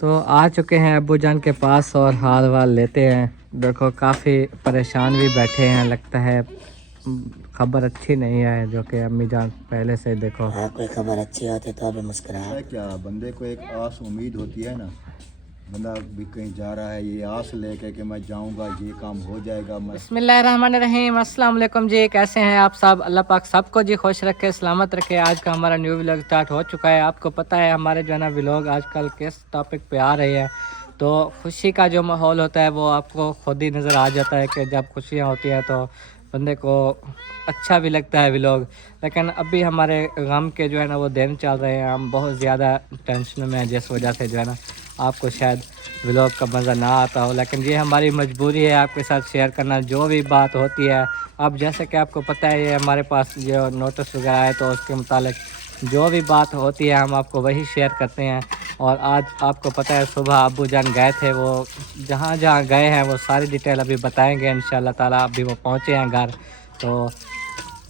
तो आ चुके हैं अब्बू जान के पास और हाल वाल लेते हैं। देखो काफ़ी परेशान भी बैठे हैं, लगता है खबर अच्छी नहीं है, जो कि अम्मी जान पहले से देखो। हाँ, कोई खबर अच्छी होती तो अभी मुस्कुरा। क्या बंदे को एक आस उम्मीद होती है ना, बंदा भी कहीं जा रहा है ये आस लेके कि मैं जाऊंगा, ये काम हो जाएगा। बिस्मिल्लाहिर्रहमानिर्रहीम, अस्सलाम वालेकुम जी। कैसे हैं आप सब? अल्लाह पाक सबको जी खुश रखे, सलामत रखे। आज का हमारा न्यू व्लॉग स्टार्ट हो चुका है। आपको पता है हमारे जो है ना व्लॉग आजकल किस टॉपिक पे आ रहे हैं, तो खुशी का जो माहौल होता है वो आपको खुद ही नज़र आ जाता है कि जब खुशियाँ होती हैं तो बंदे को अच्छा भी लगता है व्लॉग। लेकिन अभी हमारे गम के जो है ना वो दिन चल रहे हैं, हम बहुत ज़्यादा टेंशन में हैं, जिस वजह से जो है ना आपको शायद व्लॉग का मज़ा ना आता हो, लेकिन ये हमारी मजबूरी है आपके साथ शेयर करना जो भी बात होती है। अब जैसे कि आपको पता है ये हमारे पास जो नोटिस वगैरह है, तो उसके मुतालिक जो भी बात होती है हम आपको वही शेयर करते हैं। और आज आपको पता है सुबह अब्बू जान गए थे, वो जहाँ जहाँ गए हैं वो सारी डिटेल अभी बताएंगे इंशाल्लाह ताला। अभी वो पहुँचे हैं घर, तो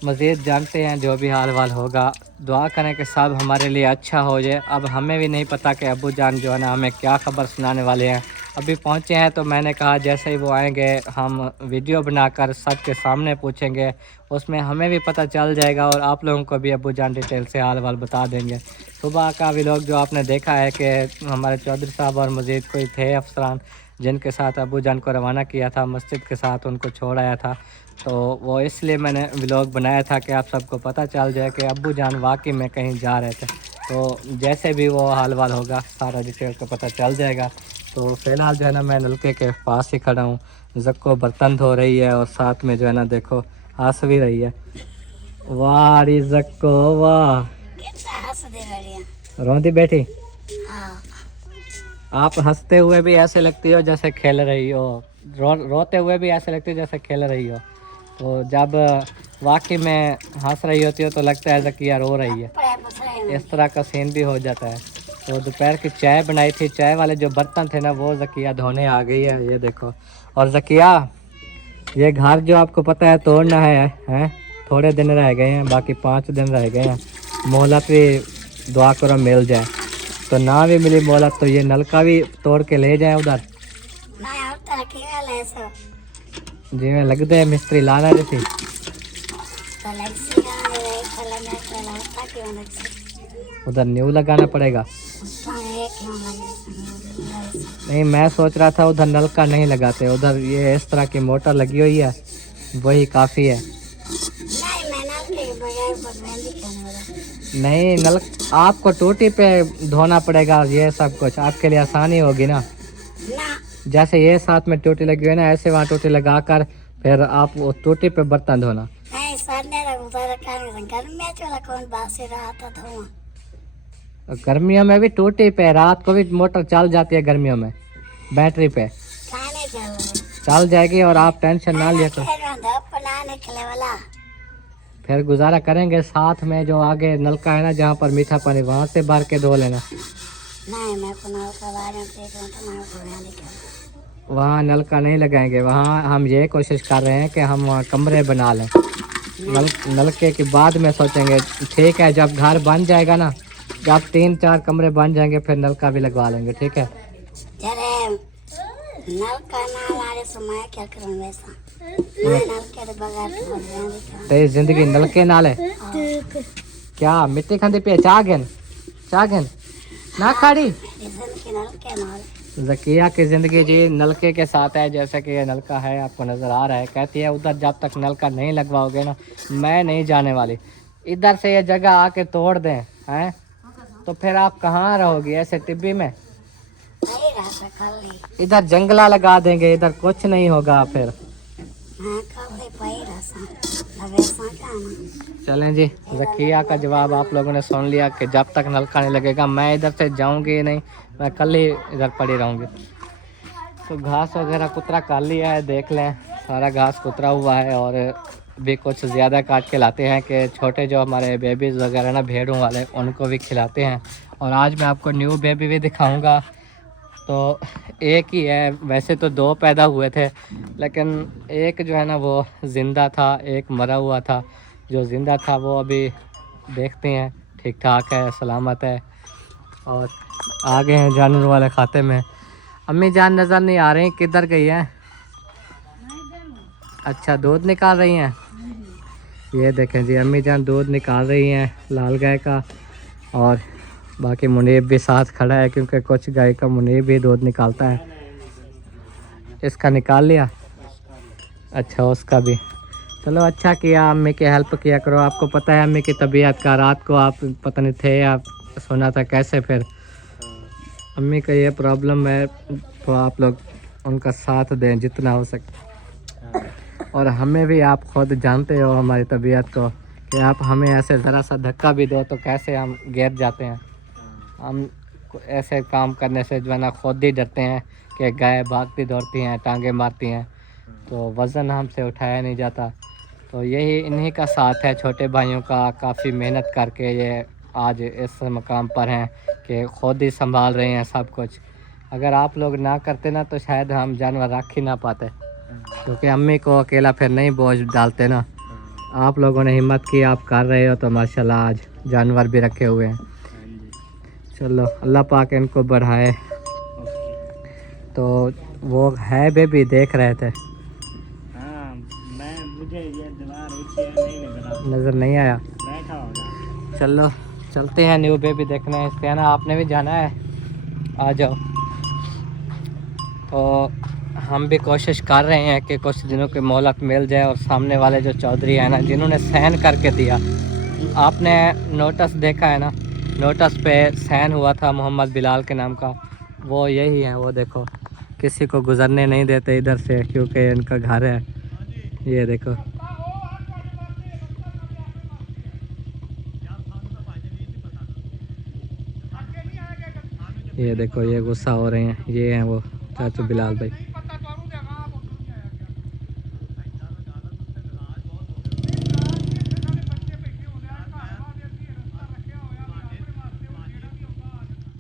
मज़ीद जानते हैं जो भी हाल वाल होगा। दुआ करें कि सब हमारे लिए अच्छा हो जाए। अब हमें भी नहीं पता कि अब्बू जान जो है ना हमें क्या ख़बर सुनाने वाले हैं। अभी पहुंचे हैं तो मैंने कहा जैसे ही वो आएंगे हम वीडियो बनाकर सबके सामने पूछेंगे, उसमें हमें भी पता चल जाएगा और आप लोगों को भी अब्बू जान डिटेल से हाल वाल बता देंगे। सुबह का व्लॉग जो आपने देखा है कि हमारे चौधरी साहब और मज़ीद कोई थे अफसरान जिनके साथ अब्बू जान को रवाना किया था, मस्जिद के साथ उनको छोड़ आया था। तो वो इसलिए मैंने व्लॉग बनाया था कि आप सबको पता चल जाए कि अब्बू जान वाकई में कहीं जा रहे थे। तो जैसे भी वो हाल वाल होगा सारा डिटेल का पता चल जाएगा। तो फ़िलहाल जो है ना मैं नलके के पास ही खड़ा हूँ। जक्को बर्तन धो रही है और साथ में जो है ना देखो हंस भी रही है। वाह री जक्को वाह, रोती बैठी। आप हंसते हुए भी ऐसे लगती हो जैसे खेल रही हो, रोते हुए भी ऐसे लगती हो जैसे खेल रही हो। तो जब वाकई में हंस रही होती हो तो लगता है ज़किया रो रही है, इस तरह का सीन भी हो जाता है। तो दोपहर की चाय बनाई थी, चाय वाले जो बर्तन थे ना वो ज़किया धोने आ गई है, ये देखो। और ज़किया ये घर जो आपको पता है तोड़ना है? थोड़े दिन रह गए हैं, बाकी 5 दिन रह गए हैं। मोहलत भी दुआ करो मिल जाए, तो ना भी मिली मोहलत तो ये नलका भी तोड़ के ले जाए उधर। जी में लगते है मिस्त्री लाना जैसी। उधर न्यू लगाना पड़ेगा। नहीं मैं सोच रहा था उधर नलका नहीं लगाते, उधर ये इस तरह की मोटर लगी हुई है वही काफ़ी है। नहीं नल आपको टूटी पे धोना पड़ेगा, ये सब कुछ आपके लिए आसानी होगी ना। जैसे ये साथ में टूटी लगी हुई है ना, ऐसे वहाँ टूटी लगा कर फिर आप वो टूटी पे बर्तन धोना। गर्मियों में भी टूटी पे, रात को भी मोटर चल जाती है गर्मियों में, बैटरी पे चल जाएगी और आप टेंशन ना लिया करो। फिर गुजारा करेंगे साथ में, जो आगे नलका है ना जहाँ पर मीठा पानी वहाँ से भर के धो लेना। वहाँ नलका नहीं लगाएंगे, वहाँ हम ये कोशिश कर रहे हैं कि हम वहाँ कमरे बना लें। नलके के बाद में सोचेंगे, ठीक है जब घर बन जाएगा ना, जब 3-4 कमरे बन जाएंगे फिर नलका भी लगवा लेंगे, ठीक है। तेरी जिंदगी नलके नाले क्या मिट्टी खाती पे चागन चागन ना खाड़ी। ज़किया की ज़िंदगी जी नलके के साथ है, जैसे कि ये नलका है आपको नज़र आ रहा है। कहती है उधर जब तक नलका नहीं लगवाओगे ना मैं नहीं जाने वाली। इधर से ये जगह आके तोड़ दें हैं तो फिर आप कहाँ रहोगी ऐसे टिब्बी में? इधर जंगला लगा देंगे, इधर कुछ नहीं होगा फिर। चलें जी, ज़किया का जवाब आप लोगों ने सुन लिया कि जब तक नलका नहीं लगेगा मैं इधर से जाऊंगी नहीं, मैं कल ही इधर पड़ी रहूंगी। तो घास वगैरह कुतरा कर लिया है, देख लें सारा घास कुतरा हुआ है। और भी कुछ ज़्यादा काट के लाते हैं कि छोटे जो हमारे बेबीज़ वगैरह ना भेड़ों वाले उनको भी खिलाते हैं। और आज मैं आपको न्यू बेबी भी दिखाऊँगा। तो एक ही है, वैसे तो 2 पैदा हुए थे लेकिन एक जो है ना वो ज़िंदा था, एक मरा हुआ था। जो ज़िंदा था वो अभी देखते हैं ठीक ठाक है, सलामत है। और आ गए हैं जानवर वाले खाते में। अम्मी जान नज़र नहीं आ रही, किधर गई हैं? अच्छा, दूध निकाल रही हैं। ये देखें जी, अम्मी जान दूध निकाल रही हैं लाल गाय का, और बाकी मुनीब भी साथ खड़ा है क्योंकि कुछ गाय का मुनीब भी दूध निकालता है। इसका निकाल लिया? अच्छा, उसका भी। चलो अच्छा किया, अम्मी की हेल्प किया करो। आपको पता है अम्मी की तबीयत का, रात को आप पता नहीं थे, आप सुना था कैसे, फिर अम्मी का ये प्रॉब्लम है, तो आप लोग उनका साथ दें जितना हो सके। और हमें भी, आप खुद जानते हो हमारी तबीयत को, कि आप हमें ऐसे ज़रा सा धक्का भी दो तो कैसे हम गिर जाते हैं। हम ऐसे काम करने से जो है ना खुद ही डरते हैं कि गाय भागती दौड़ती हैं, टांगे मारती हैं, तो वज़न हमसे उठाया नहीं जाता। तो यही इन्हीं का साथ है, छोटे भाइयों का, काफ़ी मेहनत करके ये आज इस मकाम पर हैं कि खुद ही संभाल रहे हैं सब कुछ। अगर आप लोग ना करते ना तो शायद हम जानवर रख ही ना पाते, क्योंकि अम्मी को अकेला फिर नहीं बोझ डालते ना। आप लोगों ने हिम्मत की, आप कर रहे हो, तो माशाल्लाह आज जानवर भी रखे हुए हैं। चलो अल्लाह पाक इनको बढ़ाए। तो वो है बेबी देख रहे थे? हाँ, मुझे ये दीवार नहीं नज़र नहीं आया? बैठा होगा। चलो चलते हैं न्यू बेबी देखने। इसके ना आपने भी जाना है, आ जाओ। तो हम भी कोशिश कर रहे हैं कि कुछ दिनों की मोहलत मिल जाए, और सामने वाले जो चौधरी हैं ना, जिन्होंने साइन करके दिया, आपने नोटिस देखा है ना, नोटिस पे साइन हुआ था मोहम्मद बिलाल के नाम का, वो यही है। वो देखो, किसी को गुजरने नहीं देते इधर से क्योंकि इनका घर है। ये देखो, ये देखो, ये गुस्सा हो रहे हैं। ये हैं वो चाचू बिलाल भाई।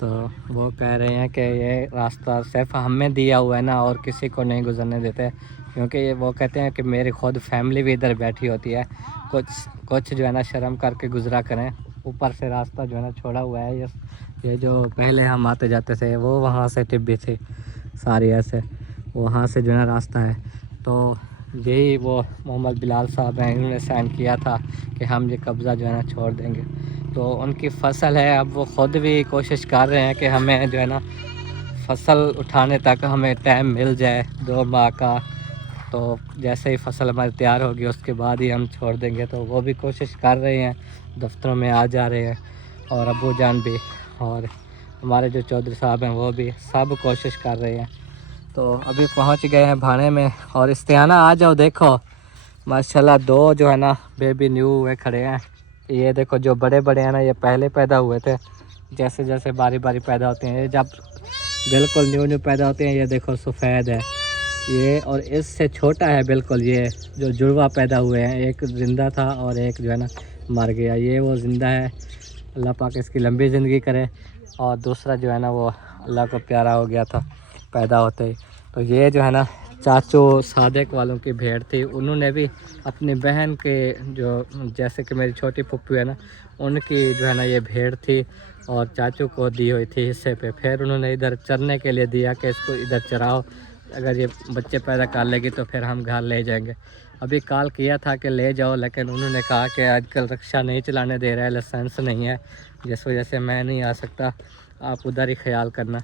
तो वो कह रहे हैं कि ये रास्ता सिर्फ हमें दिया हुआ है ना, और किसी को नहीं गुजरने देते, क्योंकि ये वो कहते हैं कि मेरी खुद फैमिली भी इधर बैठी होती है, कुछ जो है ना शर्म करके गुजरा करें। ऊपर से रास्ता जो है ना छोड़ा हुआ है, ये जो पहले हम आते जाते थे, वो वहाँ से टिब्बी थी सारी, ऐसे वहाँ से जो है ना रास्ता है। तो यही वो मोहम्मद बिलाल साहब हैं, इन्होंने साइन किया था कि हम ये कब्ज़ा जो है ना छोड़ देंगे। तो उनकी फ़सल है, अब वो ख़ुद भी कोशिश कर रहे हैं कि हमें जो है ना फ़सल उठाने तक हमें टाइम मिल जाए 2 माह का। तो जैसे ही फ़सल हमारी तैयार होगी उसके बाद ही हम छोड़ देंगे। तो वो भी कोशिश कर रहे हैं, दफ्तरों में आ जा रहे हैं, और अबू जान भी, और हमारे जो चौधरी साहब हैं वो भी, सब कोशिश कर रहे हैं। तो अभी पहुंच गए हैं भाड़े में। और इस्तियाना आ जाओ, देखो माशाल्लाह 2 जो है ना बेबी न्यू हुए खड़े हैं। ये देखो, जो बड़े बड़े हैं ना, ये पहले पैदा हुए थे, जैसे जैसे बारी बारी पैदा होते हैं, ये जब बिल्कुल न्यू न्यू पैदा होते हैं, ये देखो सफ़ेद है ये, और इससे छोटा है बिल्कुल ये जो जुड़वा पैदा हुए हैं, एक ज़िंदा था और एक जो है ना मर गया। ये वो ज़िंदा है, अल्लाह पाक इसकी लंबी ज़िंदगी करे, और दूसरा जो है ना वो अल्लाह को प्यारा हो गया था पैदा होते ही। तो ये जो है ना चाचू सादिक वालों की भेड़ थी, उन्होंने भी अपनी बहन के, जो जैसे कि मेरी छोटी पुप्पी है ना, उनकी जो है ना ये भेड़ थी, और चाचू को दी हुई थी हिस्से पे। फिर उन्होंने इधर चरने के लिए दिया कि इसको इधर चराओ, अगर ये बच्चे पैदा कर लेगी तो फिर हम घर ले जाएंगे। अभी कॉल किया था कि ले जाओ, लेकिन उन्होंने कहा कि आजकल रिक्शा नहीं चलाने दे रहा है, लाइसेंस नहीं है, जिस वजह से मैं नहीं आ सकता, आप उधर ही ख्याल करना।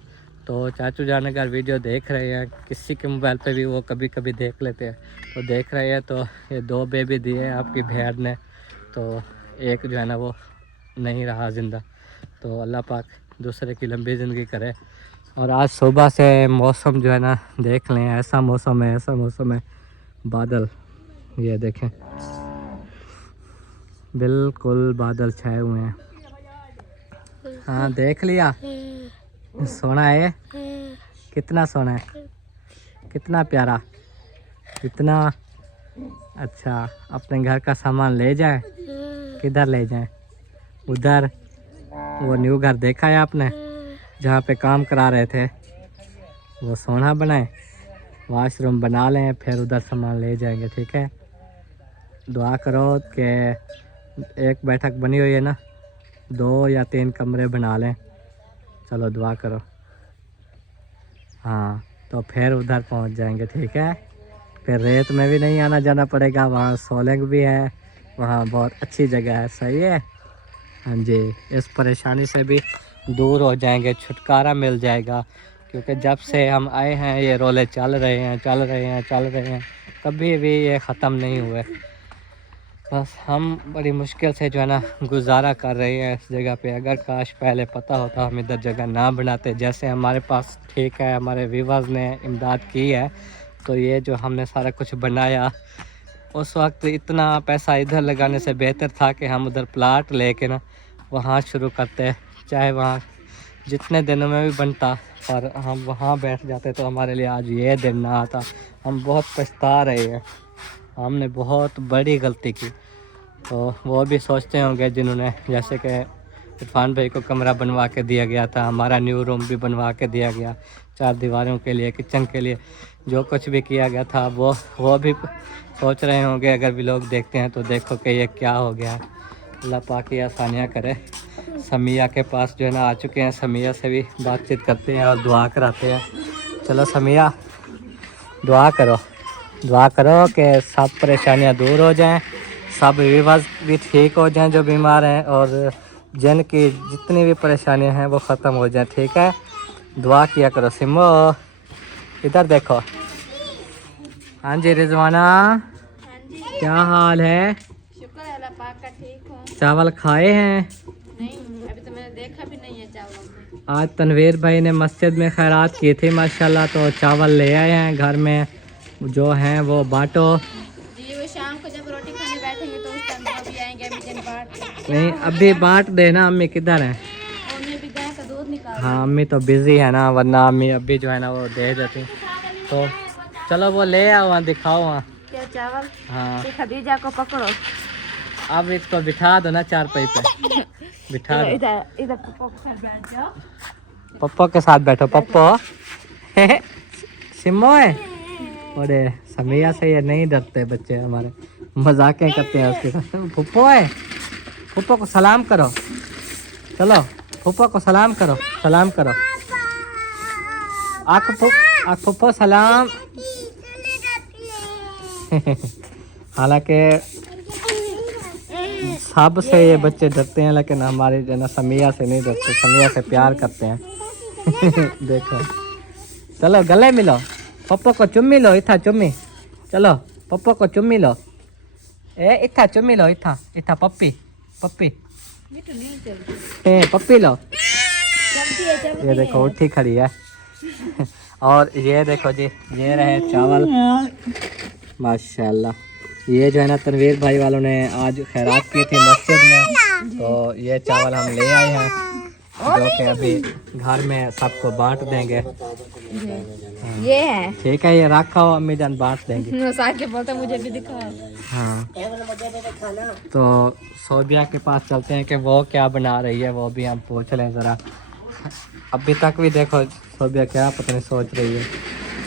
तो चाचू जान अगर वीडियो देख रहे हैं, किसी के मोबाइल पे भी वो कभी कभी देख लेते हैं, तो देख रहे हैं, तो ये 2 बेबी दिए आपकी भेड़ ने, तो एक जो है ना वो नहीं रहा ज़िंदा। तो अल्लाह पाक दूसरे की लंबी ज़िंदगी करे। और आज सुबह से मौसम जो है ना देख लें, ऐसा मौसम है, ऐसा मौसम है, बादल ये देखें, बिल्कुल बादल छाए हुए हैं। हाँ देख लिया, सोना है, कितना सोना है, कितना प्यारा, कितना अच्छा। अपने घर का सामान ले जाए, किधर ले जाए? उधर वो न्यू घर देखा है आपने, जहाँ पे काम करा रहे थे, वो सोना बनाए, वॉशरूम बना लें, फिर उधर सामान ले जाएंगे, ठीक है? दुआ करो कि एक बैठक बनी हुई है ना, 2 या 3 कमरे बना लें, चलो दुआ करो। हाँ तो फिर उधर पहुंच जाएंगे, ठीक है। फिर रेत में भी नहीं आना जाना पड़ेगा, वहाँ सोलंग भी है, वहाँ बहुत अच्छी जगह है, सही है। हाँ जी, इस परेशानी से भी दूर हो जाएंगे, छुटकारा मिल जाएगा। क्योंकि जब से हम आए हैं ये रोले चल रहे हैं, चल रहे हैं, चल रहे हैं, कभी भी ये ख़त्म नहीं हुए। बस हम बड़ी मुश्किल से जो है ना गुजारा कर रहे हैं इस जगह पे। अगर काश पहले पता होता हम इधर जगह ना बनाते। जैसे हमारे पास ठीक है, हमारे व्यूअर्स ने इमदाद की है, तो ये जो हमने सारा कुछ बनाया, उस वक्त इतना पैसा इधर लगाने से बेहतर था कि हम उधर प्लाट लेके ना वहाँ शुरू करते। चाहे वहाँ जितने दिनों में भी बनता, पर हम वहाँ बैठ जाते तो हमारे लिए आज ये दिन ना आता। हम बहुत पछता रहे हैं, हमने बहुत बड़ी गलती की। तो वो भी सोचते होंगे जिन्होंने, जैसे कि इरफान भाई को कमरा बनवा के दिया गया था, हमारा न्यू रूम भी बनवा के दिया गया, 4 दीवारों के लिए, किचन के लिए, जो कुछ भी किया गया था वो भी सोच रहे होंगे। अगर भी लोग देखते हैं तो देखो कि ये क्या हो गया। अल्लाह पाक की आसानियाँ करे। समिया के पास जो है ना आ चुके हैं, समिया से भी बातचीत करते हैं और दुआ कराते हैं। चलो समिया, दुआ करो, दुआ करो कि सब परेशानियां दूर हो जाएं, सब व्यूअर्स भी ठीक हो जाएं जो बीमार हैं, और जिनकी जितनी भी परेशानियां हैं वो ख़त्म हो जाएं, ठीक है। दुआ किया करो। सिमो इधर देखो। हाँ जी रिजवाना, क्या हाल है? शुक्र है अल्लाह पाक का, ठीक हूँ। चावल खाए हैं? नहीं, अभी तो मैंने देखा भी नहीं है चावल। आज तनवीर भाई ने मस्जिद में खैरात की थी माशाल्लाह, तो चावल ले आए हैं घर में, जो हैं वो बांटो। जी वो शाम को जब रोटी खाने बैठेंगे तो उस टाइम वो भी आएंगे, अभी दिन बांट। नहीं अभी बांट देना। अम्मी किधर हैं? उन्हें भी गाय का दूध निकाल। हाँ अम्मी तो बिज़ी है ना, वरना अम्मी अभी जो है ना वो दे देती। तो चलो वो ले आओ, वहाँ दिखाओ वहाँ। क्या चावल? हाँ खदीजा को पकड़ो, अब इसको बिठा दो ना चारपाई पे, बिठा दो। इधर इधर पप्पा के साथ बैठ जाओ। पप्पो के साथ बैठो। पप्पो सिमो है। अरे समिया से ये नहीं डरते बच्चे हमारे, मजाकें करते हैं उसके साथ। पप्पो है, पप्पो को सलाम करो। चलो पप्पो को सलाम करो, सलाम करो। आख पप्पो सलाम। हालांकि सब से ये बच्चे डरते हैं, लेकिन हमारे जो ना समिया से नहीं डरते, समिया से प्यार करते हैं। देखो चलो गले मिलो, पप्पो को चुम्मी लो, इथा चुम्मी। चलो पप्पो को चुम्मी लो, ए इथा चुम्मी लो, इथा इथा पप्पी पप्पी पप्पी लो। ये देखो उठी खड़ी है। और ये देखो जी, ये रहे चावल माशाल्लाह। ये जो है ना तनवीर भाई वालों ने आज खैरात की थी मस्जिद में, तो ये चावल हम ले आए हैं, जो कि अभी घर में सबको बांट देंगे। ये है, ठीक है, ये रखा हो, अम्मी जान बांट देंगे। साके बोलता मुझे भी दिखाओ। हाँ तो सोबिया के पास चलते हैं कि वो क्या बना रही है, वो भी हम पूछ लें ज़रा। अभी तक भी देखो सोबिया क्या पता नहीं सोच रही है।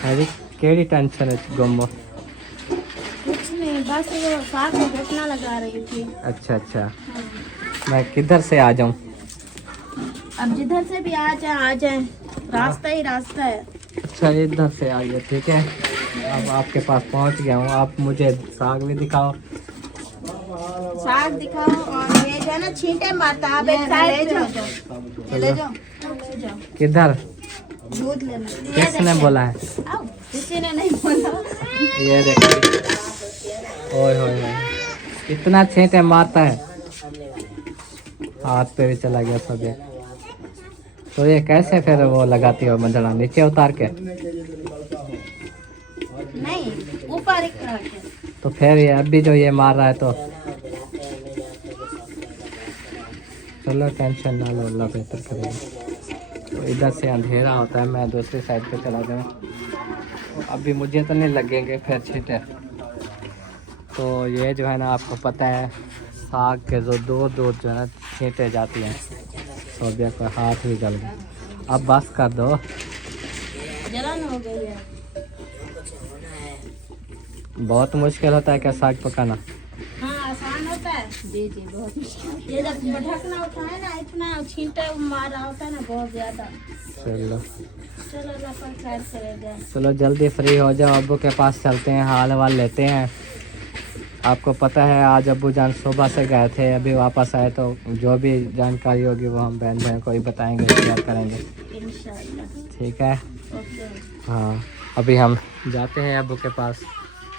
अरे केड़ी टेंशन है गुम्मो? कुछ नहीं, बस वो साग में घुटना लगा रही थी। अच्छा अच्छा, मैं किधर से आ जाऊँ? अब जिधर से भी आ जाए, रास्ता ही रास्ता है। अच्छा इधर से आइए, ठीक है। अब आपके पास पहुंच गया हूँ, आप मुझे साग भी दिखाओ। साग दिखाओ, और ये जो है ना छींटे मारता, आप एक साइड ले जाओ, ले जाओ। किधर? दूध लेना। किसने बोला है? आओ, किसी ने नहीं बोला। ये देखिए, ओए होए होए, इतना छींटे मारता है, हाथ पे भी चला गया सब ये। तो ये कैसे फिर वो लगाती हो मंजड़ा नीचे उतार के? नहीं, ऊपर एक रखे। तो फिर ये अभी जो ये मार रहा है, तो चलो टेंशन ना लो, अल्लाह बेहतर करेगा। तो इधर से अंधेरा होता है, मैं दूसरी साइड पे चला जाऊँ। अभी मुझे तो नहीं लगेंगे फिर छींटे। तो ये जो है ना आपको पता है, साग के जो दूर दूर जो है छींटे जाती हैं। सोबिया का हाथ भी जल गया। अब बस कर दो, जलन हो गई है। बहुत मुश्किल होता है क्या साग पकाना? हाँ आसान होता है। जी जी बहुत मुश्किल। ये जब ढकना उठाए ना इतना छींटे मारा होता है ना बहुत ज्यादा। चलो चलो अल्लाह पर खैर करेगा। चलो जल्दी फ्री हो जाओ, अब्बू के पास चलते हैं, हाल वाल लेते हैं। आपको पता है आज अब्बू जान सुबह से गए थे, अभी वापस आए, तो जो भी जानकारी होगी वो हम बहन बहन को ही बताएंगे, शेयर करेंगे। इंशाल्लाह। ठीक है। ओके। हाँ अभी हम जाते हैं अब्बू के पास,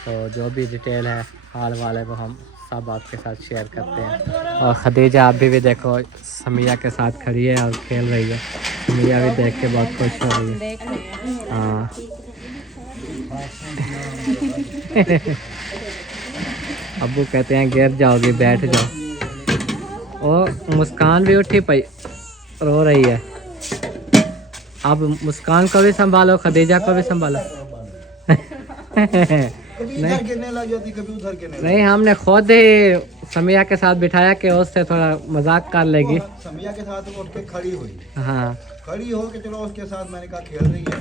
तो जो भी डिटेल है हाल वाल है वो हम सब आपके साथ शेयर करते हैं। और खदीजा आप भी देखो समिया के साथ खड़ी है और खेल रही है। समिया भी देख के बहुत खुश हो रही है। हाँ अब्बू कहते हैं गिर जाओगी, बैठ जाओ। और मुस्कान भी उठी पई, रो रही है। अब मुस्कान को भी संभालो, खदीजा को भी संभालो। कभी इधर गिरने लग जाती, कभी उधर गिरने नहीं हमने खुद ही समिया के साथ बिठाया कि उससे थोड़ा मजाक कर लेगी। समिया के साथ वो उठ के खड़ी हुई, हाँ खड़ी हो के चलो उसके साथ मैंने कहा खेल रही है,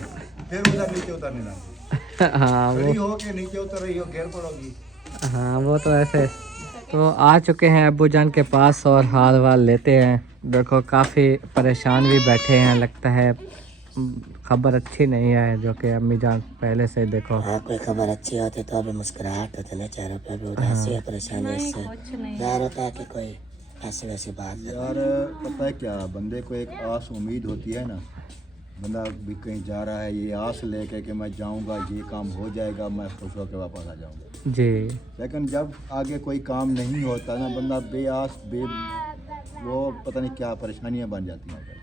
फिर उधर नीचे उतरने लगी। हाँ खड़ी हो के नीचे उतर रही हो, गिर पड़ोगी। हाँ वो तो ऐसे। तो आ चुके हैं अब्बू जान के पास और हाल वाल लेते हैं। देखो काफ़ी परेशान भी बैठे हैं, लगता है खबर अच्छी नहीं है, जो कि अम्मी जान पहले से देखो। हाँ कोई खबर अच्छी होती तो अभी मुस्कुराहट होती ना चेहरों पे, अभी उदासी है, परेशानी इससे डर होता है कि कोई ऐसी वैसी बात है। यार पता है क्या, बंदे को एक आस उम्मीद होती है ना, बंदा भी कहीं जा रहा है ये आस लेके कि मैं जाऊंगा, ये काम हो जाएगा, मैं खुश होकर वापस आ जाऊंगा। जी लेकिन जब आगे कोई काम नहीं होता ना, बंदा बेआस वो पता नहीं क्या परेशानियां बन जाती हैं।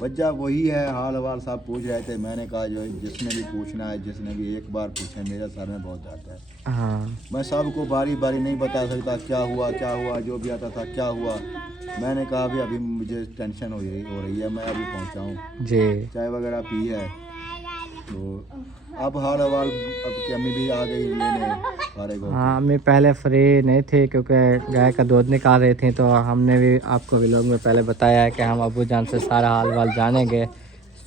वजह वही है, हाल वाल सब पूछ रहे थे। मैंने कहा जो जिसने भी पूछना है, जिसने भी एक बार पूछे, मेरे सर में बहुत दर्द है। हाँ मैं सबको बारी बारी नहीं बता सकता क्या हुआ, जो भी आता था क्या हुआ। मैंने कहा अभी मुझे टेंशन हो रही है, मैं अभी पहुंचा हूँ, जी चाय वगैरह पी है। तो अब हाल वाल अब की अम्मी भी आ गई लेने सारे को। हाँ अम्मी पहले फ्री नहीं थी क्योंकि गाय का दूध निकाल रही थी, तो हमने भी आपको व्लॉग में पहले बताया है कि हम अब्बू जान से सारा हाल वाल जानेंगे।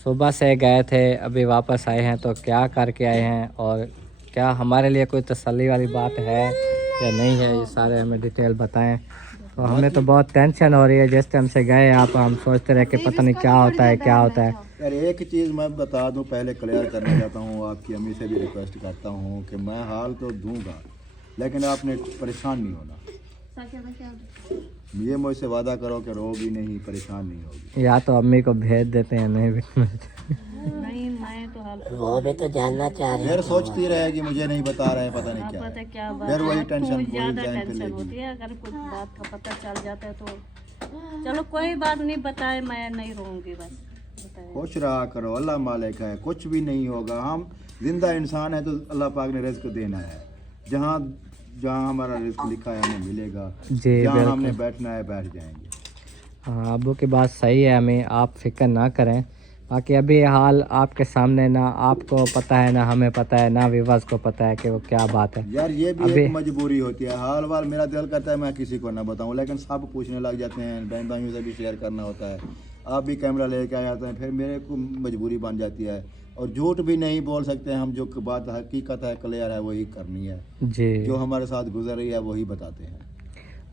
सुबह से गए थे, अभी वापस आए हैं, तो क्या करके आए हैं और क्या हमारे लिए कोई तसल्ली वाली बात है या नहीं है, ये सारे हमें डिटेल बताएं। तो हमें तो बहुत टेंशन हो रही है, जिस टाइम से गए आप हम सोचते रहे कि पता नहीं क्या होता है क्या होता है। यार एक चीज़ मैं बता दूं, पहले क्लियर करना चाहता हूं, आपकी अम्मी से भी रिक्वेस्ट करता हूं कि मैं हाल तो दूंगा, लेकिन आपने परेशान नहीं होना। ये मुझसे वादा करो कि रोगी नहीं, परेशान नहीं होगी। या तो अम्मी को भेज देते हैं, नहीं नहीं मैं तो वो भी तो जानना चाह रही फिर है। सोचती रहेगी मुझे नहीं बता रहे, पता नहीं क्या है। क्या फिर वही टेंशन वही ज्यादा जहन पे टेंशन होती लेगी। है। अगर कुछ बात का पता चल जाता है तो चलो कोई बात नहीं, बताए मैं नहीं रहूंगी, बस बताए। खुश रहा करो, अल्लाह मालिक है, कुछ भी नहीं होगा। हम जिंदा इंसान है तो अल्लाह पाक ने रिस्क देना है। जहाँ जहाँ हमारा रिस्क लिखा है हमें मिलेगा, जी जहाँ हमने बैठना है बैठ जाएंगे। हाँ अब्बू की बात सही है, हमें आप फिक्र ना करें। बाकी अभी हाल आपके सामने, ना आपको पता है ना हमें पता है ना व्यूअर्स को पता है कि वो क्या बात है। यार ये भी अभी एक मजबूरी होती है। हाल वाल मेरा दिल करता है मैं किसी को ना बताऊं, लेकिन सब पूछने लग जाते हैं, बहन भाइयों से भी शेयर करना होता है, आप भी कैमरा लेके आ जाते हैं, फिर मेरे को मजबूरी बन जाती है। और झूठ भी नहीं बोल सकते हम, जो बात हकीकत है क्लियर है वही करनी है, जी जो हमारे साथ गुजर रही है वही बताते हैं।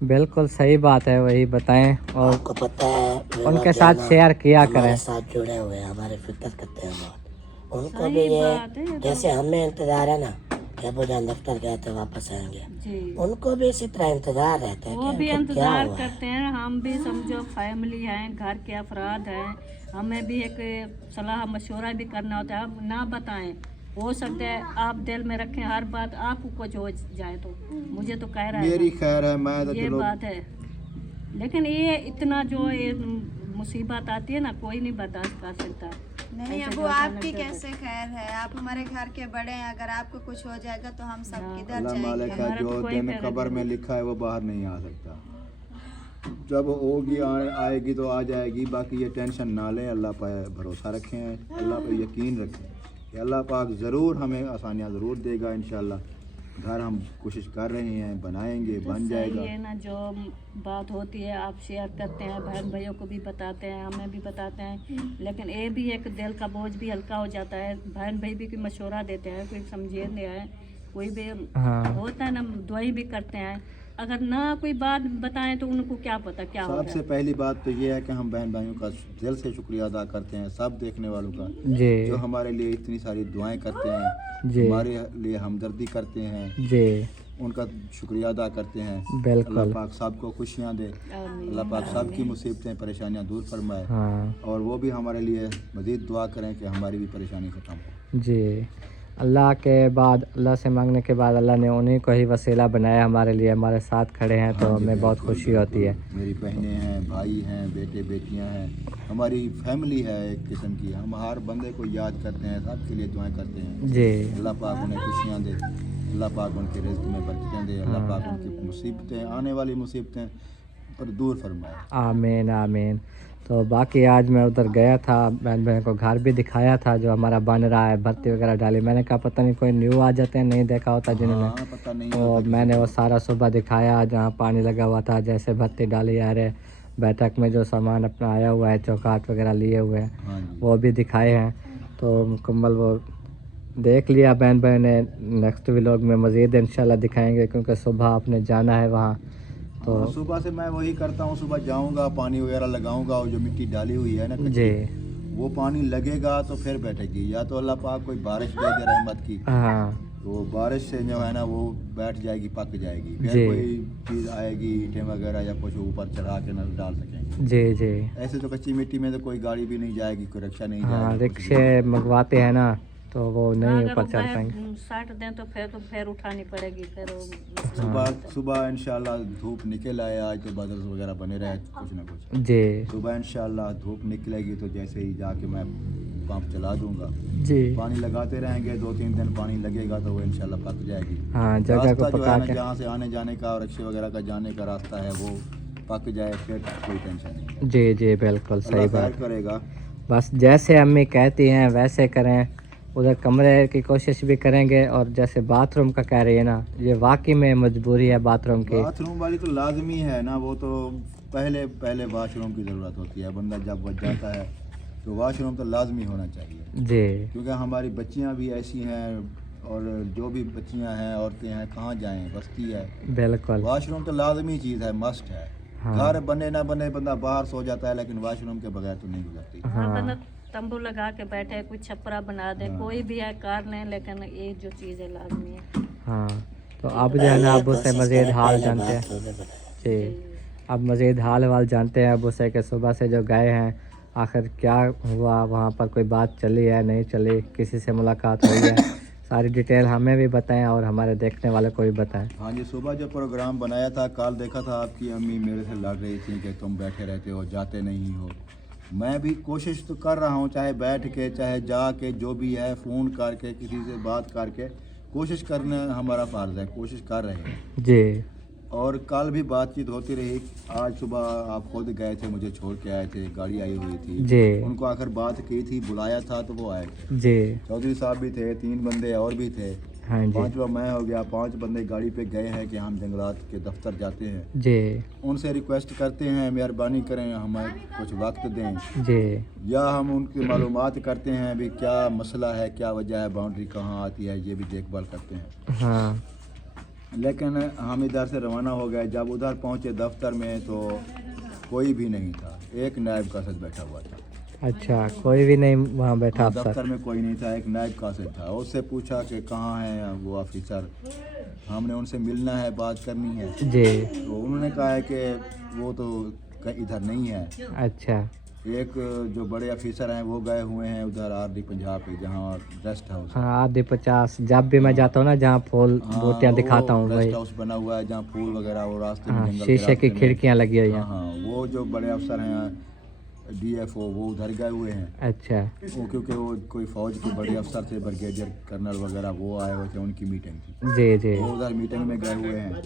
बिल्कुल सही बात है, वही बताएं और आपको पता है उनके साथ शेयर किया हमारे करें। साथ जुड़े हुए हैं, हमारे फिक्र करते हैं बहुत। उनको भी ये जैसे हमें इंतजार है ना कि अब्बू जान दफ्तर गए थे वापस आएंगे, जी उनको भी इसी तरह इंतजार रहता है वो कि भी उनको क्या इंतजार हुआ है। करते हैं। हम भी समझो फैमिली हैं, घर के अफराद हैं, हमें भी एक सलाह मशवरा भी करना होता है। आप ना बताएं, हो सकता है आप दिल में रखें हर बात आपको कुछ हो जाए, तो मुझे तो कह रहा है मेरी खैर है, मैं तो ये चलो बात है। लेकिन ये इतना जो ये मुसीबत आती है ना, कोई नहीं बर्दाश्त कर सकता। नहीं अबू, आपकी कैसे खैर है, आप हमारे घर के बड़े हैं, अगर आपको कुछ हो जाएगा तो हम सब किधर अल्लाह मालिक जाएंगे। है, जो दिन कब्र में लिखा है वो बाहर नहीं आ सकता। जब होगी आएगी तो आ जाएगी। बाकी ये टेंशन ना लें, अल्लाह पर भरोसा रखें, अल्लाह पर यकीन रखें कि अल्लाह पाक ज़रूर हमें आसानियाँ ज़रूर देगा इंशाल्लाह। घर हम कोशिश कर रहे हैं, बनाएंगे, बन जाएगा। ये ना जो बात होती है आप शेयर करते हैं, बहन भाइयों को भी बताते हैं, हमें भी बताते हैं, लेकिन ये भी एक दिल का बोझ भी हल्का हो जाता है। बहन भाई भी कोई मशवरा देते हैं, कोई समझे नहीं है, कोई भी हाँ होता है ना, दुआई भी करते हैं। अगर ना कोई बात बताएं तो उनको क्या पता क्या हो रहा सबसे है। पहली बात तो ये है कि हम बहन भाइयों का दिल से शुक्रिया अदा करते हैं, सब देखने वालों का जी जो हमारे लिए इतनी सारी दुआएं करते हैं, जी हमारे लिए हमदर्दी करते हैं, जी उनका शुक्रिया अदा करते हैं। अल्लाह बिल्कुल। पाक सबको खुशियाँ दे, आमीन। अल्लाह पाक सबकी मुसीबतें परेशानियाँ दूर फरमाए, हाँ और वो भी हमारे लिए मज़ीद दुआ करें कि हमारी भी परेशानी ख़त्म हो। जी। अल्लाह के बाद, अल्लाह से मांगने के बाद अल्लाह ने उन्हीं को ही वसीला बनाया हमारे लिए, हमारे साथ खड़े हैं तो हाँ जी, हमें बहुत बिल्कुल, खुशी होती है। बिल्कुल। मेरी बहनें हैं, भाई हैं, बेटे बेटियां हैं, हमारी फैमिली है एक किस्म की। हम हर बंदे को याद करते हैं, सबके लिए दुआएं करते हैं। जी अल्लाह पाक उन्हें खुशियाँ दे, अल्लाह पाक उनके रिज़्क़ में बरकतें दे, अल्लाह पाक उनकी मुसीबतें, आने वाली मुसीबतें पर दूर फरमाए। आमीन आमीन। तो बाकी आज मैं उधर गया था, बहन बहन को घर भी दिखाया था जो हमारा बन रहा है, भर्ती वगैरह डाली। मैंने कहा पता नहीं कोई न्यू आ जाते हैं, नहीं देखा होता जिन्होंने, हाँ, पता नहीं तो होता किसी मैंने को। वो सारा सुबह दिखाया जहाँ पानी लगा हुआ था, जैसे भर्ती डाली आ रहे, बैठक में जो सामान अपना आया हुआ है, चौकाट वगैरह लिए हुए हैं, हाँ जी, वो भी दिखाए हैं। तो मुकम्मल वो देख लिया बहन बहन ने। नेक्स्ट व्लॉग में मज़ीद इंशाल्लाह दिखाएंगे क्योंकि सुबह आपने जाना है वहाँ। तो हाँ, सुबह से मैं वही करता हूँ, सुबह जाऊँगा, पानी वगैरह लगाऊँगा, और जो मिट्टी डाली हुई है ना जी कच्ची, वो पानी लगेगा तो फिर बैठेगी। या तो अल्लाह पाक कोई बारिश दे दे रहमत की, हाँ तो बारिश से जो है ना वो बैठ जाएगी, पक जाएगी, जी। फिर कोई चीज़ आएगी, ईंटें वगैरह या कुछ ऊपर चढ़ा के न डाल सकेंगे। जी जी। ऐसे तो कच्ची मिट्टी में तो कोई गाड़ी भी नहीं जाएगी, कोई रिक्शा नहीं हाँ जाएगा, कुछ भी रिक्शे मंगवाते हैं ना तो वो नहीं अगर ऊपर वो चढ़ पैर पाएंगे। साट दें तो फिर उठानी पड़ेगी, फिर वो नहीं। सुबह सुबह इंशाल्लाह धूप निकल आए, आज तो बादल वगैरह बने रहे कुछ ना कुछ। जी सुबह इंशाल्लाह धूप निकलेगी तो जैसे ही जाके मैं पंप चला दूंगा, जी। पानी लगाते रहेंगे, 2-3 दिन पानी लगेगा तो वो इंशाल्लाह पक जाएगी। हाँ जगह रास्ता को जो पका है ना के। जहाँ से आने जाने का और रिक्शे वगैरह का जाने का रास्ता है वो पक जाए, फिर कोई टेंशन नहीं है। जी जी बिल्कुल सही अल्लाह बात। खैर करेगा। बस जैसे अम्मी कहती हैं वैसे करें, उधर कमरे की कोशिश भी करेंगे। और जैसे बाथरूम का कह रही है ना, ये वाकई में मजबूरी है बाथरूम की। बाथरूम वाली तो लाजमी है ना, वो तो पहले पहले वाशरूम की ज़रूरत होती है। बंदा जब वो जाता है तो वाशरूम तो लाजमी होना चाहिए, जी क्योंकि हमारी बच्चियां भी ऐसी हैं, और जो भी बच्चियां हैं, औरतें हैं, कहाँ जाएं, बस्ती है, बिल्कुल। वाशरूम तो लाजमी चीज़ है, मस्ट है। हाँ। घर बने ना बने बंदा बाहर सो जाता है, लेकिन वाशरूम के बगैर तो नहीं गुजरती। हाँ हाँ। बंदा तंबू लगा के बैठे, कुछ छपरा बना दे, हाँ। कोई भी है कार नहीं, लेकिन ये जो चीज़ है लाजमी है। हाँ तो अब जो है ना अब उसे मज़ीद हाल जानते हैं। बाथरूम में बनाए। जी अब मज़ीद हाल वाल जानते हैं अब उसे कि सुबह से जो गए हैं आखिर क्या हुआ, वहाँ पर कोई बात चली है नहीं चली, किसी से मुलाकात हुई है, सारी डिटेल हमें भी बताएं और हमारे देखने वाले को भी बताएं। हाँ जी, सुबह जो प्रोग्राम बनाया था, कल देखा था आपकी अम्मी मेरे से लड़ रही थी कि तुम बैठे रहते हो, जाते नहीं हो। मैं भी कोशिश तो कर रहा हूँ, चाहे बैठ के चाहे जा के, जो भी है फ़ोन करके किसी से बात करके कोशिश करना हमारा फ़र्ज़ है, कोशिश कर रहे हैं। जी और कल भी बातचीत होती रही। आज सुबह आप खुद गए थे, मुझे छोड़ के आए थे, गाड़ी आई हुई थी, जी उनको आकर बात की थी, बुलाया था तो वो आए थे। जी। चौधरी साहब भी थे, 3 बंदे और भी थे, हाँ जी 5वां मैं हो गया। 5 बंदे गाड़ी पे गए हैं कि हम जंगलात के दफ्तर जाते हैं। जी उनसे रिक्वेस्ट करते हैं मेहरबानी करें, हमें कुछ वक्त दें, जी या हम उनकी मालूमात करते हैं भी क्या मसला है, क्या वजह है, बाउंड्री कहाँ आती है, ये भी देखभाल करते हैं। हाँ लेकिन हम इधर से रवाना हो गए, जब उधर पहुँचे दफ्तर में तो कोई भी नहीं था, एक नायब कासिद बैठा हुआ था। अच्छा कोई भी नहीं वहाँ बैठा हाँ, अफसर। दफ्तर में कोई नहीं था, एक नायब कासिद था। उससे पूछा कि कहाँ है वो ऑफिसर, हमने उनसे मिलना है, बात करनी है। जी तो उन्होंने कहा है कि वो तो इधर नहीं है। अच्छा एक जो बड़े ऑफिसर हैं वो गए हुए हैं उधर आरडी पंजाब पे, जहाँ रेस्ट हाउस है। हाँ आधे 50 जब भी मैं जाता हूँ ना जहाँ फूल हाँ, बूटियाँ वो दिखाता हूँ वही। रेस्ट हाउस बना हुआ है जहाँ फूल वगैरह, वो रास्ते में हाँ जंगल के शीशे की रास्ते में। खिड़कियाँ लगी हुई हैं। हाँ, वो जो बड़े अफसर हैं DFO, वो उधर गए हुए हैं। अच्छा वो क्योंकि वो कोई फौज के बड़े अफसर थे, ब्रिगेडियर कर्नल वगैरह, वो आए हुए थे, उनकी मीटिंग थी, जी जी वो उधर मीटिंग में गए हुए हैं।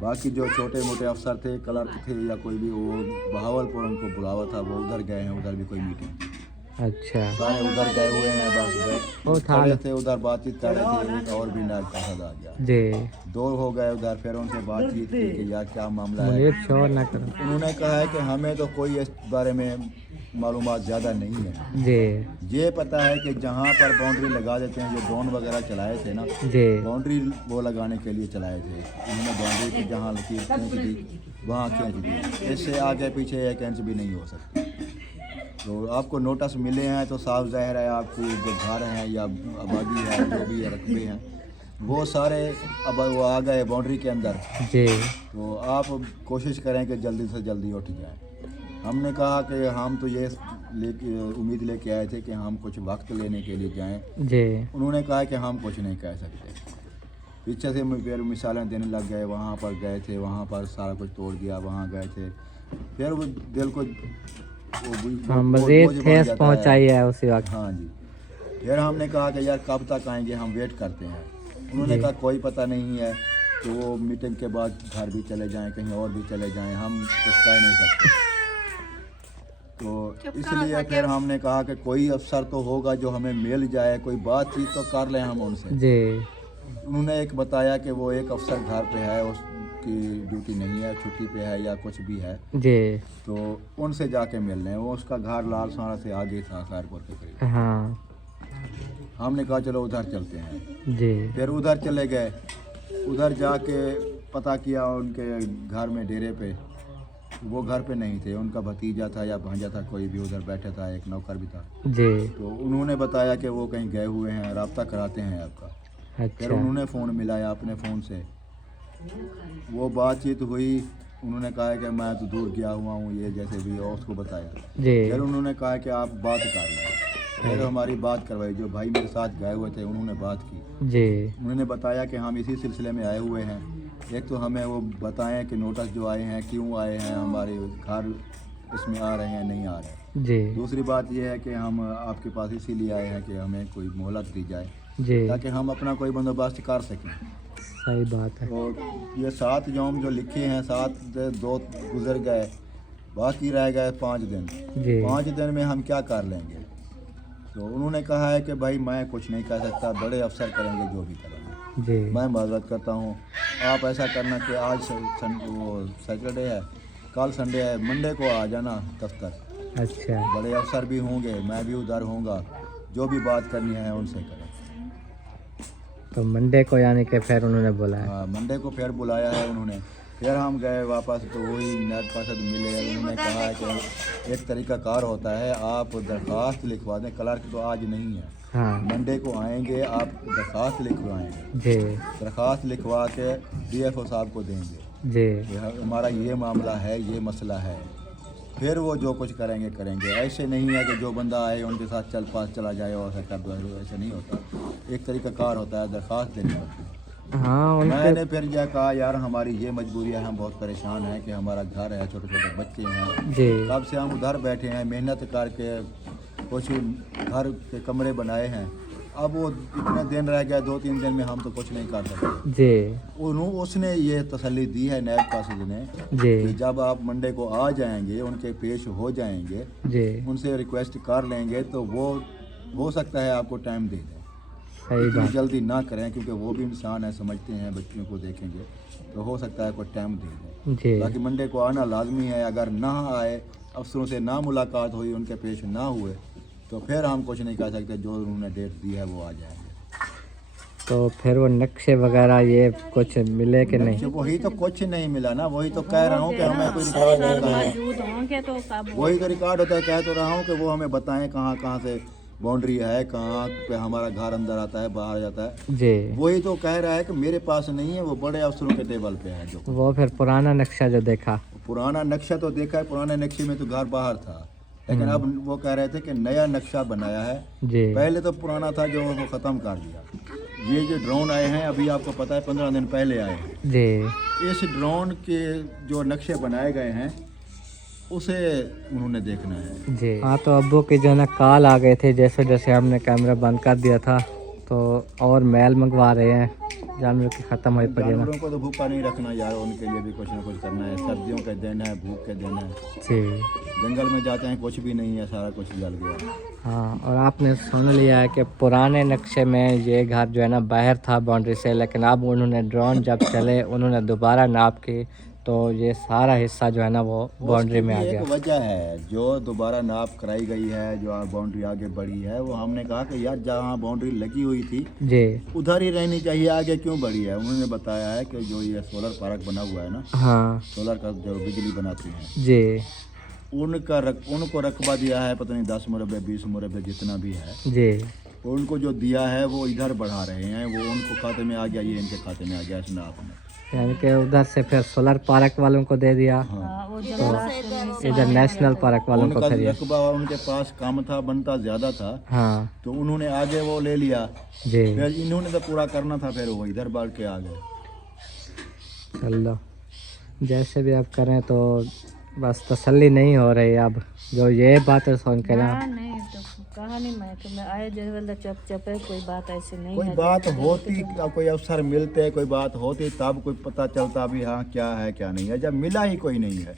बाकी जो छोटे मोटे अफसर थे, क्लर्क थे या कोई भी, वो बहावलपुर उनको बुलावा था, वो उधर गए हैं, उधर भी कोई मीटिंग थी। अच्छा सारे उधर गए हुए हैं, बस वो था खड़े थे उधर, बातचीत कर रहे थे। एक और भी नायब कासद आ गया, जी 2 हो गए उधर। फिर उनसे बातचीत की कि यार क्या मामला है। मुनीर शोर ना करो उन्होंने कहा है कि हमें तो कोई इस बारे में मालूमात ज़्यादा नहीं है। जी ये पता है कि जहाँ पर बाउंड्री लगा देते हैं, जो ड्रोन वगैरह चलाए थे ना, जी बाउंड्री वो लगाने के लिए चलाए थे। उन्होंने बाउंड्री की जहाँ लकीर खींच दी वहाँ खींच दी, इससे आगे पीछे 1 इंच भी नहीं हो सकती। तो आपको नोटिस मिले हैं तो साफ ज़ाहिर है आपकी जो घर हैं या आबादी है, जो भी रकबे हैं, वो सारे अब वो आ गए बाउंड्री के अंदर। जी तो आप कोशिश करें कि जल्दी से जल्दी उठ जाएं। हमने कहा कि हम तो ये उम्मीद लेके आए थे कि हम कुछ वक्त लेने के लिए जाएं। जी उन्होंने कहा कि हम कुछ नहीं कह सकते। पीछे से फिर मिसालें देने लग गए, वहाँ पर गए थे, वहाँ पर सारा कुछ तोड़ दिया, वहाँ गए थे। फिर वो दिल को मज़ीद ठेस पहुँचाई है उसी वक्त। हाँ जी। फिर हमने कहा कि यार कब तक आएंगे, हम वेट करते हैं। उन्होंने कहा कोई पता नहीं है, तो वो मीटिंग के बाद घर भी चले जाएं, कहीं और भी चले जाएं, हम कुछ कह नहीं सकते। तो इसलिए फिर हमने कहा कि कोई अफसर तो होगा जो हमें मिल जाए, कोई बातचीत तो कर लें हम उनसे। जी उन्होंने एक बताया कि वो एक अफसर घर पे है, उसकी ड्यूटी नहीं है, छुट्टी पे है या कुछ भी है, जी तो उनसे जाके मिल लें। वो उसका घर लाल सारा से आगे था, खैरपुर के करीब। हाँ हमने कहा चलो उधर चलते हैं। जी फिर उधर चले गए, उधर जाके पता किया उनके घर में डेरे पे, वो घर पे नहीं थे, उनका भतीजा था या भांजा था, कोई भी उधर बैठा था, एक नौकर भी था। जी तो उन्होंने बताया कि वो कहीं गए हुए हैं, राब्ता कराते हैं आपका। फिर अच्छा उन्होंने फ़ोन मिलाया अपने फ़ोन से, वो बातचीत हुई। उन्होंने कहा कि मैं तो दूर गया हुआ हूँ, ये जैसे भी और उसको बताया। जी फिर उन्होंने कहा कि आप बात कर लें। फिर हमारी बात करवाई, जो भाई मेरे साथ गए हुए थे उन्होंने बात की। जी उन्होंने बताया कि हम इसी सिलसिले में आए हुए हैं। एक तो हमें वो बताएं कि नोटिस जो आए हैं क्यों आए हैं, हमारे घर इसमें आ रहे हैं नहीं आ रहे। जी दूसरी बात यह है कि हम आपके पास इसीलिए आए हैं कि हमें कोई मोहलत दी जाए, जी ताकि हम अपना कोई बंदोबस्त कर सकें। सही बात है। और ये 7 यौम जो लिखे हैं, 7 2 गुजर गए, बाकी रह गए 5 दिन। जी 5 दिन में हम क्या कर लेंगे? तो उन्होंने कहा है कि भाई मैं कुछ नहीं कह सकता, बड़े अफसर करेंगे जो भी करेंगे। जी मैं माजरत करता हूँ, आप ऐसा करना कि आज वो सैटरडे है, कल संडे है, मंडे को आ जाना दफ्तर। अच्छा बड़े अफसर भी होंगे, मैं भी उधर होऊंगा, जो भी बात करनी है उनसे करें। तो मंडे को यानी कि फिर उन्होंने बोला है। हाँ, मंडे को फिर बुलाया है उन्होंने। फिर हम गए वापस, तो वही नायब कासद मिले। उन्होंने कहा है कि एक तरीक़ाकार होता है, आप दरख्वास्त लिखवा दें। क्लर्क तो आज नहीं है, हाँ मंडे को आएंगे, आप दरख्वास्त लिखवाएंगे। जी दरख्वास्त लिखवा के DFO साहब को देंगे, जी हमारा ये मामला है, ये मसला है। फिर वो जो कुछ करेंगे करेंगे। ऐसे नहीं है कि जो बंदा आए उनके साथ चला जाए और ऐसा कर दो, ऐसा नहीं होता। एक तरीक़ाकार होता है, दरख्वास्त देनी होती है। हाँ उनके मैंने फिर यह कहा यार हमारी ये मजबूरी है, हम बहुत परेशान हैं कि हमारा घर है, छोटे छोटे बच्चे हैं, जी कब से हम उधर बैठे हैं, मेहनत करके कुछ घर के कमरे बनाए हैं। अब वो इतने दिन रह गया, 2-3 दिन में हम तो कुछ नहीं कर सकते। जी उसने ये तसल्ली दी है नायब कासद ने जी कि जब आप मंडे को आ जाएंगे, उनके पेश हो जाएंगे, जी उनसे रिक्वेस्ट कर लेंगे, तो वो हो सकता है आपको टाइम दे दें। सही इतनी बात। जल्दी ना करें, क्योंकि वो भी इंसान है, समझते हैं, बच्चियों को देखेंगे, तो हो सकता है कोई टाइम दे दें। जी बाकी मंडे को आना लाजमी है। अगर ना आए, अफसरों से ना मुलाकात हुई, उनके पेश ना हुए, तो फिर हम कुछ नहीं कह सकते। जो उन्होंने डेट दी है वो आ जाएंगे। तो फिर वो नक्शे वगैरह ये कुछ मिले कि नहीं? वही तो कुछ नहीं मिला ना, वही तो कह रहा हूँ कि हमें कोई रिकॉर्ड नहीं मिला है। मौजूद होंगे तो कब वही तो रिकॉर्ड होता है, कह तो रहा हूँ कि वो हमें बताएं कहाँ कहाँ से बाउंड्री है, कहाँ पे हमारा घर अंदर आता है, बाहर जाता है। जी वही तो कह रहा है कि मेरे पास नहीं है, वो बड़े अफसरों के टेबल पे है। जो वो फिर पुराना नक्शा जो देखा। पुराना नक्शा तो देखा है, पुराने नक्शे में तो घर बाहर था, लेकिन अब वो कह रहे थे कि नया नक्शा बनाया है। जी पहले तो पुराना था जो वो ख़त्म कर दिया। ये जो ड्रोन आए हैं अभी आपको पता है 15 दिन पहले आए हैं। जी इस ड्रोन के जो नक्शे बनाए गए हैं उसे उन्होंने देखना है। जी हाँ, तो अब्बू की जो है ना कॉल आ गए थे, जैसे जैसे हमने कैमरा बंद कर दिया था, तो और मेल मंगवा रहे हैं। जानवरों की ख़त्म हो पड़ी है ना। जानवरों को तो भूखा नहीं रखना यार, उनके लिए भी कुछ ना कुछ करना है। सर्दियों के दिन है, भूख के दिन है, जी जंगल में जाते हैं कुछ भी नहीं है, सारा कुछ जल गया। हाँ। और आपने सुन लिया है कि पुराने नक्शे में ये घर जो है ना बाहर था बाउंड्री से, लेकिन अब उन्होंने ड्रोन जब चले उन्होंने दोबारा नाप के तो ये सारा हिस्सा जो है ना वो बाउंड्री में आ उसकी भी गया। एक वजह है जो दोबारा नाप कराई गई है, जो बाउंड्री आगे बढ़ी है, वो हमने कहा कि यार जहाँ बाउंड्री लगी हुई थी जी उधर ही रहनी चाहिए, आगे क्यों बढ़ी है। उन्होंने बताया है कि जो ये सोलर पार्क बना हुआ है ना, हाँ सोलर का जो बिजली बनाती है, जी उनको रकबा दिया है, पता नहीं 10 मुरबे 20 मुरबे जितना भी है, जी उनको जो दिया है वो इधर बढ़ा रहे हैं, वो उनको खाते में आ गया, ये इनके खाते में आ गया इस नाप में। यानी कि उधर से फिर सोलर पार्क वालों को दे दिया, हाँ, वो तो इधर नेशनल पार्क वालों को उनका फिर ये। रकबा उनके पास कम था, बनता ज्यादा था, हाँ तो उन्होंने आगे वो ले लिया, जी फिर इन्होंने तो पूरा करना था, फिर वो इधर बढ़ के आ गए। चलो जैसे भी आप करें तो बस तसल्ली नहीं हो रही अब, जो ये बात है सुन के ना। नहीं तो कहा नहीं मैं कि मैं आए जैसे चुप चुप है, कोई बात ऐसी नहीं कोई है। बात होती, कोई अवसर मिलते, कोई बात होती तब कोई पता चलता भी हाँ क्या है क्या नहीं है। जब मिला ही कोई नहीं है,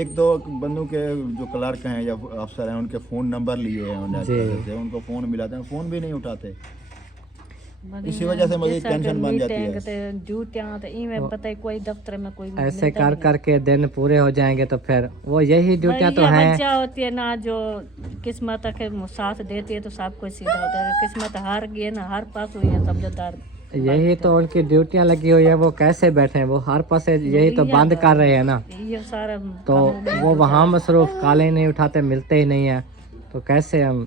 एक दो बंदों के जो क्लर्क हैं या अफसर हैं उनके फ़ोन नंबर लिए हैं उन्होंने, से उनको फ़ोन मिलाते हैं, फ़ोन भी नहीं उठाते। इसी वजह से मुझे टेंशन बन जाती है। जूतियां तो इनमें पता है कोई दफ्तर में कोई ऐसे कर करके दिन पूरे हो जाएंगे तो फिर वो यही ड्यूटियाँ तो हैं। वजह होती है ना, जो किस्मत के साथ देती है तो सब कुछ सीधा होता है। किस्मत हार गई है ना, हर पास हुई है समझदार। यही तो उनकी ड्यूटियाँ लगी हुई है, वो कैसे बैठे हैं, वो हर पास यही तो बंद कर रहे हैं ना, ये सारा तो वो वहाँ मसरूफ, काले नहीं उठाते, मिलते ही नहीं है, तो कैसे हम।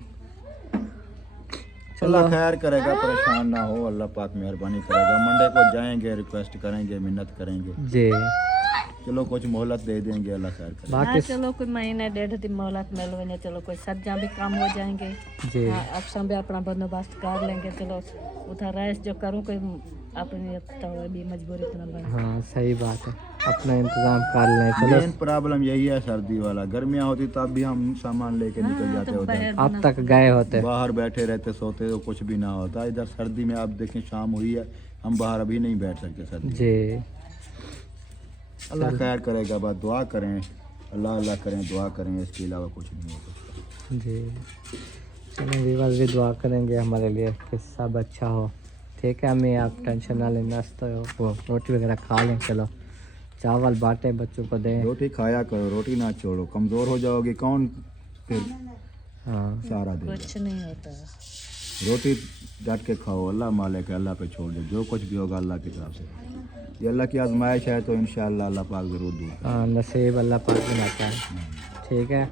अल्लाह खैर करेगा, परेशान ना हो, अल्लाह पाक मेहरबानी करेगा। मंडे को जाएंगे, रिक्वेस्ट करेंगे, मिन्नत करेंगे, जी चलो कुछ मोहलत दे देंगे, अल्लाह खैर करेगा। बाकी चलो कोई महीने 1.5 दिन मोहलत मिल गई, चलो कोई सब्जियां भी कम हो जाएंगे, जी अफसर भी अपना बंदोबस्त कर लेंगे। चलो उधर रेस्ट जो करूँ कोई अपनी तो भी मजबूरी इतना बन। हाँ सही बात है, अपना इंतजाम कर लें। चलो मेन प्रॉब्लम यही है सर्दी वाला, गर्मियाँ होती तब भी हम सामान लेके निकल जाते उधर, अब तक गए होते। बाहर बैठे रहते, सोते तो कुछ भी ना होता। इधर सर्दी में आप देखें शाम हुई है, हम बाहर अभी नहीं बैठ सकते सर्दी। जी अल्लाह खैर करेगा, बस दुआ करें, अल्लाह अल्लाह करें, दुआ करें, इसके अलावा कुछ नहीं हो सकता। जी चलो व्यूअर्स भी दुआ करेंगे हमारे लिए कि सब अच्छा हो। ठीक है अम्मी, आप टेंशन ना लें, नाश्ता वो रोटी वगैरह खा लें। चलो चावल बांटे, बच्चों को दें। रोटी खाया करो, रोटी ना छोड़ो, कमज़ोर हो जाओगे कौन फिर हाँ सहारा देगा। कुछ नहीं होता, रोटी डट के खाओ, अल्लाह मालिक है, अल्लाह पे छोड़ दो, जो कुछ भी होगा अल्लाह की तरफ से। ये अल्लाह की आजमाइश है, तो इंशाअल्लाह अल्लाह पाक ज़रूर दूर। हाँ नसीब अल्लाह पाक बनाता है। ठीक है।